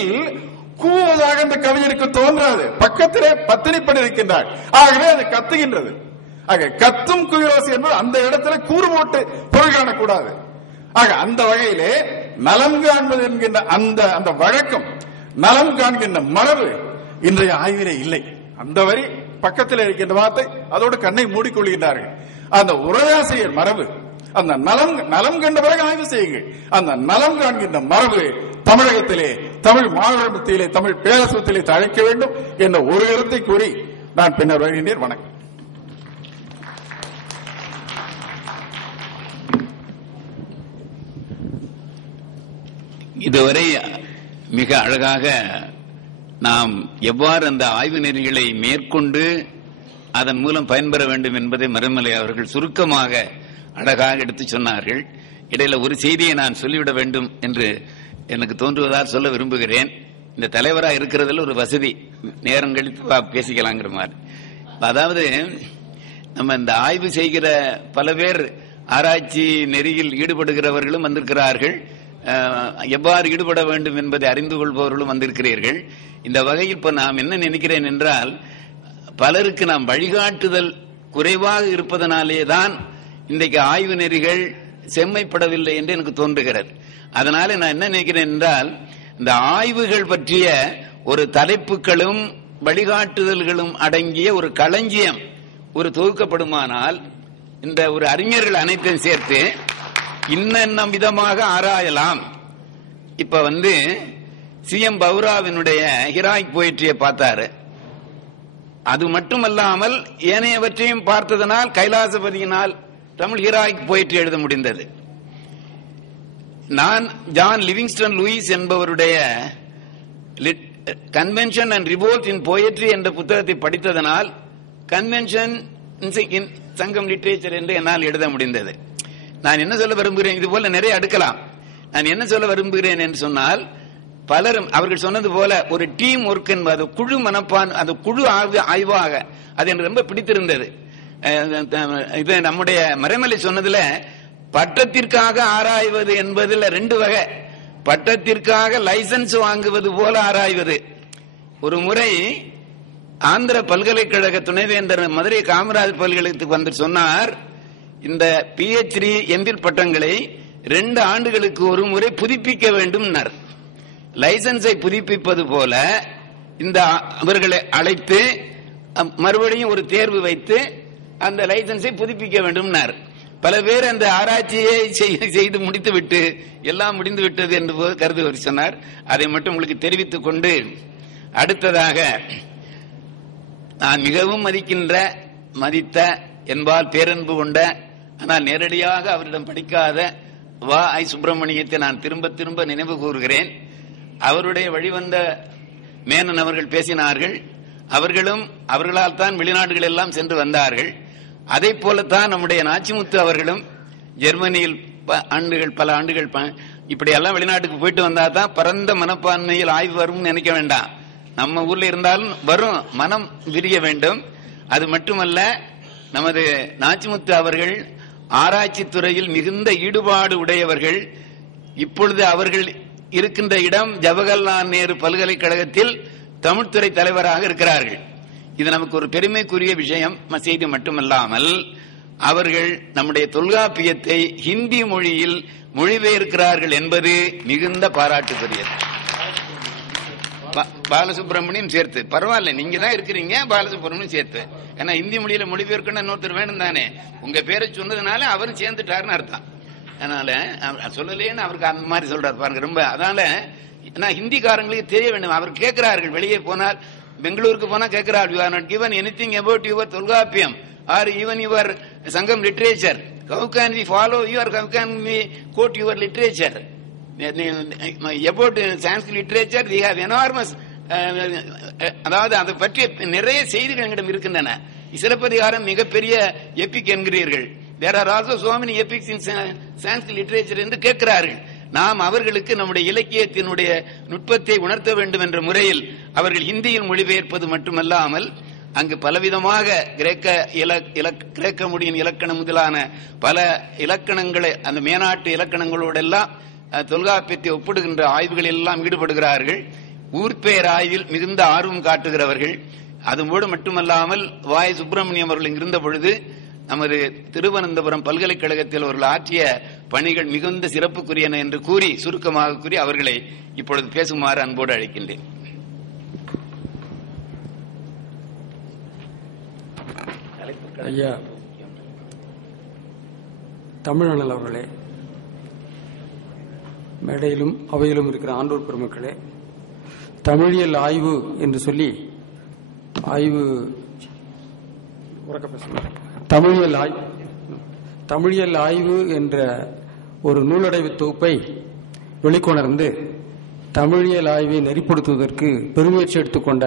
நேரத்தில் கூவதாக அந்த கவிஞருக்கு தோன்றாது. பக்கத்திலே பத்தினிப்படி இருக்கின்றார். ஆகவே அது கத்துகின்றது. ஆக கத்தும் குயிலோசை என்பது அந்த இடத்துல கூறு போட்டு பொருள் காணக்கூடாது. ஆக அந்த வகையிலே நலம் காண்பது என்கின்ற அந்த வழக்கம், நலம் காண்கின்ற மரபு இன்றைய ஆய்விலே இல்லை. அந்த வரி பக்கத்தில் இருக்கின்ற வார்த்தை, அதோடு கண்ணை மூடிக்கொள்கின்றார்கள். அந்த உரையாசிரியர் மரபு, அந்த நலம் கண்ட பிறகு ஆய்வு செய்யுங்கள். அந்த நலம் காண்கின்ற மரபு தமிழகத்திலே, தமிழ் மாணவர் மத்தியிலே, தமிழ் பேரசத்திலே தழைக்க வேண்டும் என்ற ஒரு கருத்தை கூறி நான் பின்னர் வருகின்றேன். வணக்கம். இதுவரை மிக அழகாக நாம் எவ்வாறு அந்த ஆய்வு நெறிகளை மேற்கொண்டு அதன் மூலம் பயன்பெற வேண்டும் என்பதை மருமலை அவர்கள் சுருக்கமாக அழகாக எடுத்து சொன்னார்கள். இடையில ஒரு செய்தியை நான் சொல்லிவிட வேண்டும் என்று எனக்கு தோன்றுவதால் சொல்ல விரும்புகிறேன். இந்த தலைவராக இருக்கிறதுல ஒரு வசதி, நேரம் கழித்து பேசிக்கலாங்கிற மாதிரி. அதாவது நம்ம இந்த ஆய்வு செய்கிற பல பேர் ஆராய்ச்சி நெறியில் ஈடுபடுகிறவர்களும் வந்திருக்கிறார்கள், எவ்வாறு ஈடுபட வேண்டும் என்பதை அறிந்து கொள்பவர்களும் வந்திருக்கிறீர்கள். இந்த வகையில் இப்ப நாம் என்ன நினைக்கிறேன் என்றால், பலருக்கு நாம் வழிகாட்டுதல் குறைவாக இருப்பதனாலே தான் இன்றைக்கு ஆய்வு நெறிகள் செம்மைப்படவில்லை என்று எனக்கு தோன்றுகிறது. அதனால நான் என்ன நினைக்கிறேன் என்றால், இந்த ஆய்வுகள் பற்றிய ஒரு தலைப்புகளும் வழிகாட்டுதல்களும் அடங்கிய ஒரு களஞ்சியம் ஒரு தொகுக்கப்படுமானால், இந்த ஒரு அறிஞர்கள் அனைத்தையும் சேர்த்து இன்ன விதமாக ஆராயலாம். இப்ப CM பவுராவினுடைய ஹிராய்க் போயிற்றியை பார்த்தாரு. அது மட்டுமல்லாமல் ஏனையவற்றையும் பார்த்ததனால் கைலாசபதியினால் தமிழ் ஹிராய்க் போயிற்றி எழுத முடிந்தது. நான் ஜான் லிவிங்ஸ்டன் லூயிஸ் என்பவருடைய convention and revolt in poetry என்ற புத்தகத்தை படித்ததனால் கன்வென்ஷன் இன் சங்கம் லிட்ரேச்சர் என்று என்னால் எழுத முடிந்தது. நான் என்ன சொல்ல விரும்புகிறேன், இது போல நிறைய அடுக்கலாம். நான் என்ன சொல்ல விரும்புகிறேன் என்று சொன்னால், பலரும் அவர்கள் சொன்னது போல ஒரு டீம் ஒர்க் என்பது குழு மனப்பான், அது குழு ஆய்வாக அது எனக்கு ரொம்ப பிடித்திருந்தது. இது நம்முடைய மறைமலை சொன்னதுல பட்டத்திற்காக ஆராய்வது என்பதில் 2 வகை. பட்டத்திற்காக லைசன்ஸ் வாங்குவது போல ஆராய்வது. ஒரு முறை ஆந்திர பல்கலைக்கழக துணைவேந்தர் மதுரை காமராஜ் பல்கலைக்கழகத்துக்கு வந்து சொன்னார், இந்த PhD MPhil பட்டங்களை 2 ஆண்டுகளுக்கு ஒரு முறை புதுப்பிக்க வேண்டும். லைசன்ஸை புதுப்பிப்பது போல இந்த அவர்களை அழைத்து மறுபடியும் ஒரு தேர்வு வைத்து அந்த லைசன்ஸை புதுப்பிக்க வேண்டும். பல பேர் அந்த ஆராய்ச்சியை செய்து முடித்து விட்டு எல்லாம் முடிந்து விட்டது என்று கருதுவர் சொன்னார். அதை மட்டும் உங்களுக்கு தெரிவித்துக் கொண்டு, அடுத்ததாக நான் மிகவும் மதித்த என்பால் பேரன்பு கொண்ட, ஆனால் நேரடியாக அவரிடம் படிக்காத I. சுப்பிரமணியத்தை நான் திரும்ப திரும்ப நினைவு கூறுகிறேன். அவருடைய வழிவந்த மேனன் அவர்கள் பேசினார்கள். அவர்களால் தான் வெளிநாடுகள் எல்லாம் சென்று வந்தார்கள். அதை போலத்தான் நம்முடைய நாச்சிமுத்து அவர்களும் ஜெர்மனியில் பல ஆண்டுகள் இப்படி எல்லாம் வெளிநாட்டுக்கு போயிட்டு வந்தா தான் பரந்த மனப்பான்மையில் ஆய்வு வரும் நினைக்க வேண்டாம். நம்ம ஊர்ல இருந்தாலும் வரும், மனம் விரிய வேண்டும். அது மட்டுமல்ல, நமது நாச்சிமுத்து அவர்கள் ஆராய்ச்சி துறையில் மிகுந்த ஈடுபாடு உடையவர்கள். இப்பொழுது அவர்கள் இருக்கின்ற இடம் ஜவஹர்லால் நேரு பல்கலைக்கழகத்தில் தமிழ்துறை தலைவராக இருக்கிறார்கள். இது நமக்கு ஒரு பெருமைக்குரிய விஷயம். செய்தி மட்டுமல்லாமல் அவர்கள் நம்முடைய தொல்காப்பியத்தை ஹிந்தி மொழியில் மொழிபெயர்க்கிறார்கள் என்பது மிகுந்த பாராட்டுக்குரியது. பாலசுப்ரமணியம் சேர்த்து, பரவாயில்ல, நீங்க தான் இருக்கிறீங்க, பாலசுப்ரமணியம் சேர்த்து. ஏன்னா ஹிந்தி மொழியில மொழிபெயர்க்கணும் இன்னொருத்தர் வேணும் தானே. உங்க பேரை சொன்னதுனால அவரும் சேர்ந்துட்டாருன்னு அர்த்தம். அதனால சொல்லலேன்னு அவருக்கு அந்த மாதிரி சொல்றாரு பாருங்க. ரொம்ப அதனால ஹிந்திக்காரங்களுக்கு தெரிய வேண்டும். அவர் கேட்கிறார்கள், வெளியே போனால், பெங்களூருக்கு போனா கேட்கிறார், you are not given anything about your Tolkappiyam or even your சங்கம் literature. How can we follow you or how can we quote your literature? About Sanskrit literature we have enormous, அதாவது அதை பற்றிய நிறைய செய்திகள் எங்களிடம் இருக்கின்றன. சிலப்பதிகாரம் மிகப்பெரிய எபிக் என்கிறீர்கள். There are also so many epics in Sanskrit literature என்று கேட்கிறார்கள். நாம் அவர்களுக்கு நம்முடைய இலக்கியத்தினுடைய நுட்பத்தை உணர்த்த வேண்டும் என்ற முறையில் அவர்கள் ஹிந்தியில் மொழிபெயர்ப்பது மட்டுமல்லாமல் அங்கு பலவிதமாக கிரேக்க மொழியின் இலக்கணம் முதலான பல இலக்கணங்களை, அந்த மேனாட்டு இலக்கணங்களோடெல்லாம் தொல்காப்பியத்தை ஒப்பிடுகின்ற ஆய்வுகளில் எல்லாம் ஈடுபடுகிறார்கள். ஊர்பெயர் ஆய்வில் மிகுந்த ஆர்வம் காட்டுகிறவர்கள். அதுபோடு மட்டுமல்லாமல் வாய் சுப்பிரமணியம் அவர்கள் இருந்த பொழுது நமது திருவனந்தபுரம் பல்கலைக்கழகத்தில் அவர்கள் ஆற்றிய பணிகள் மிகுந்த சிறப்புக்குரியன என்று கூறி சுருக்கமாக கூறி அவர்களை இப்பொழுது பேசுமாறு அன்போடு அழைக்கின்றேன். ஐயா தமிழண்ணல் அவர்களே, மேடையிலும் அவையிலும் இருக்கிற ஆண்டோர் பெருமக்களே, தமிழியல் ஆய்வு என்று சொல்லி தமிழியல் ஆய்வு என்ற ஒரு நூலடைவு தொகுப்பை வெளிக்கொணர்ந்து தமிழியல் ஆய்வை நெறிப்படுத்துவதற்கு பெருமுயற்சி எடுத்துக்கொண்ட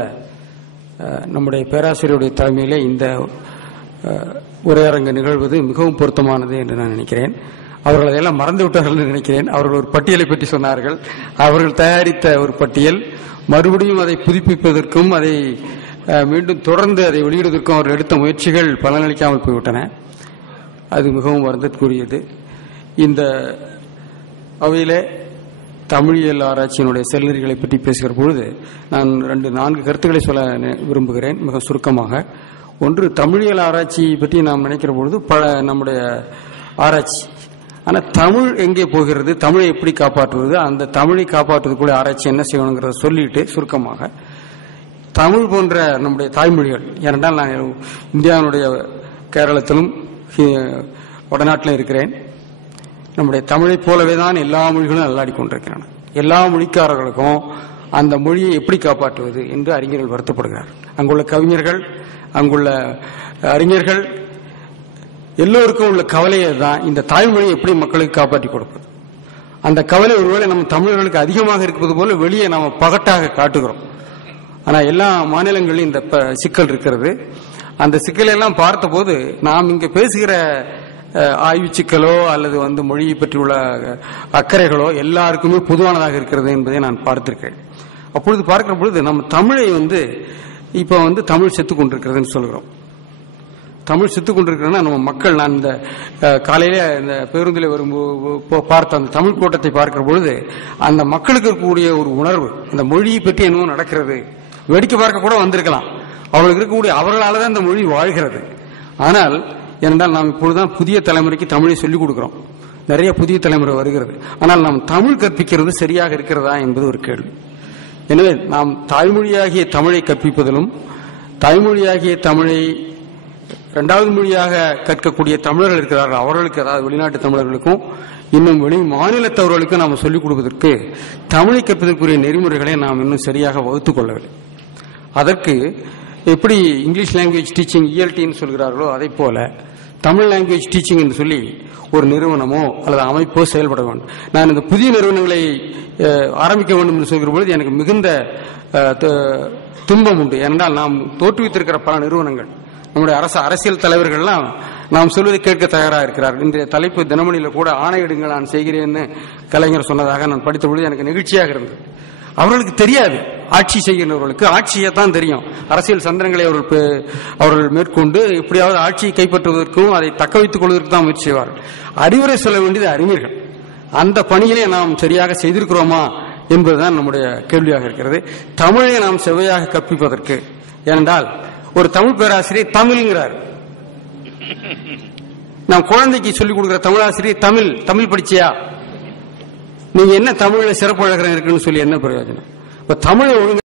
நம்முடைய பேராசிரியருடைய தலைமையிலே இந்த உரையரங்கு நிகழ்வது மிகவும் பொருத்தமானது என்று நான் நினைக்கிறேன். அவர்கள் அதையெல்லாம் மறந்து விட்டார்கள் என்று நினைக்கிறேன். அவர்கள் ஒரு பட்டியலை பற்றி சொன்னார்கள். அவர்கள் தயாரித்த ஒரு பட்டியல் மறுபடியும் அதை புதுப்பிப்பதற்கும் அதை மீண்டும் தொடர்ந்து அதை வெளியிடுவதற்கும் அவர்கள் எடுத்த முயற்சிகள் பலனளிக்காமல் போய்விட்டன. அது மிகவும் வருந்தற்குரியது. இந்த அவையிலே தமிழியல் ஆராய்ச்சியினுடைய செல்நெறிகளை பற்றி பேசுகிற பொழுது நான் 4 கருத்துக்களை சொல்ல விரும்புகிறேன், மிக சுருக்கமாக. ஒன்று, தமிழியல் ஆராய்ச்சி பற்றி நாம் நினைக்கிற பொழுது நம்முடைய ஆராய்ச்சி, ஆனால் தமிழ் எங்கே போகிறது, தமிழை எப்படி காப்பாற்றுவது, அந்த தமிழை காப்பாற்றுவதற்குள்ள ஆராய்ச்சி என்ன செய்யணுங்கிறத சொல்லிட்டு சுருக்கமாக தமிழ் போன்ற நம்முடைய தாய்மொழிகள், ஏனென்றால் நான் இந்தியாவுடைய கேரளத்திலும் வடநாட்டிலும் இருக்கிறேன். நம்முடைய தமிழைப் போலவே தான் எல்லா மொழிகளும் நல்லாடி கொண்டிருக்கின்றன. எல்லா மொழிக்காரர்களுக்கும் அந்த மொழியை எப்படி காப்பாற்றுவது என்று அறிஞர்கள் வருத்தப்படுகிறார். அங்குள்ள கவிஞர்கள், அங்குள்ள அறிஞர்கள் எல்லோருக்கும் உள்ள கவலையை தான் இந்த தாய்மொழியை எப்படி மக்களுக்கு காப்பாற்றி கொடுப்பது. அந்த கவலை ஒருவேளை நம்ம தமிழர்களுக்கு அதிகமாக இருப்பது போல வெளியே நாம் பகட்டாக காட்டுகிறோம். ஆனால் எல்லா மாநிலங்களிலும் இந்த சிக்கல் இருக்கிறது. அந்த சிக்கலெல்லாம் பார்த்தபோது நாம் இங்கே பேசுகிற ஆய்வு சிக்கலோ அல்லது மொழியை பற்றியுள்ள அக்கறைகளோ எல்லாருக்குமே பொதுவானதாக இருக்கிறது என்பதை நான் பார்த்திருக்கேன். அப்பொழுது பார்க்கிற பொழுது நம்ம தமிழை இப்ப தமிழ் செத்துக் கொண்டிருக்கிறதுன்னு சொல்கிறோம். தமிழ் செத்துக் கொண்டிருக்கிறதுனா நம்ம மக்கள், நான் இந்த காலையில இந்த பேருந்தில் பார்த்த அந்த தமிழ் கூட்டத்தை பார்க்கிற பொழுது அந்த மக்களுக்கு இருக்கக்கூடிய ஒரு உணர்வு, அந்த மொழியை பற்றி என்னவோ நடக்கிறது, வேடிக்கை பார்க்க கூட வந்திருக்கலாம், அவர்களுக்கு இருக்கக்கூடிய அவர்களால தான் இந்த மொழி வாழ்கிறது. ஆனால் ஏனென்றால் நாம் இப்பொழுதுதான் புதிய தலைமுறைக்கு தமிழை சொல்லிக் கொடுக்கிறோம், நிறைய புதிய தலைமுறை வருகிறது. ஆனால் நாம் தமிழ் கற்பிக்கிறது சரியாக இருக்கிறதா என்பது ஒரு கேள்வி. எனவே நாம் தாய்மொழியாகிய தமிழை கற்பிப்பதிலும் தாய்மொழியாகிய தமிழை 2வது மொழியாக கற்கக்கூடிய தமிழர்கள் இருக்கிறார்கள், அவர்களுக்கு, அதாவது வெளிநாட்டு தமிழர்களுக்கும் இன்னும் வெளி மாநிலத்தவர்களுக்கும் நாம் சொல்லிக் கொடுப்பதற்கு தமிழை கற்பதற்குரிய நெறிமுறைகளை நாம் இன்னும் சரியாக வகுத்துக் கொள்ளவில்லை. அதற்கு எப்படி இங்கிலீஷ் லாங்குவேஜ் டீச்சிங் ELTன்னு சொல்கிறார்களோ அதை போல தமிழ் லாங்குவேஜ் டீச்சிங் என்று சொல்லி ஒரு நிறுவனமோ அல்லது அமைப்போ செயல்பட வேண்டும். நான் இந்த புதிய நிறுவனங்களை ஆரம்பிக்க வேண்டும் என்று சொல்கிற பொழுது எனக்கு மிகுந்த துன்பம் உண்டு. ஏனென்றால் நாம் தோற்றுவித்திருக்கிற பல நிறுவனங்கள், நம்முடைய அரசியல் தலைவர்கள்லாம் நாம் சொல்வதை கேட்க தயாராக இருக்கிறார்கள். இன்றைய தலைப்பு தினமணியில் கூட ஆணையிடுங்கள் நான் செய்கிறேன்னு கலைஞர் சொன்னதாக நான் படித்த பொழுது எனக்கு நெகிழ்ச்சியாக இருந்தது. அவர்களுக்கு தெரியாது, ஆட்சி செய்கின்றவர்களுக்கு ஆட்சியைத்தான் தெரியும். அரசியல் சந்திரங்களை அவர்கள் மேற்கொண்டு எப்படியாவது ஆட்சியை கைப்பற்றுவதற்கும் அதை தக்க வைத்துக் கொள்வதற்கு தான் முயற்சி செய்வார்கள். அறிவுரை சொல்ல வேண்டியது அறிஞர்கள். அந்த பணியிலே நாம் சரியாக செய்திருக்கிறோமா என்பதுதான் நம்முடைய கேள்வியாக இருக்கிறது. தமிழை நாம் செவ்வையாக கற்பிப்பதற்கு, ஏனென்றால் ஒரு தமிழ் பேராசிரியர் தமிழ்ங்கிறார், நாம் குழந்தைக்கு சொல்லிக் கொடுக்கிற தமிழாசிரியர் தமிழ் படிச்சியா, நீங்க என்ன தமிழ்ல சிறப்பு அழகிறேன் இருக்குன்னு சொல்லி என்ன பிரயோஜனம்? இப்ப தமிழை ஒழுங்கு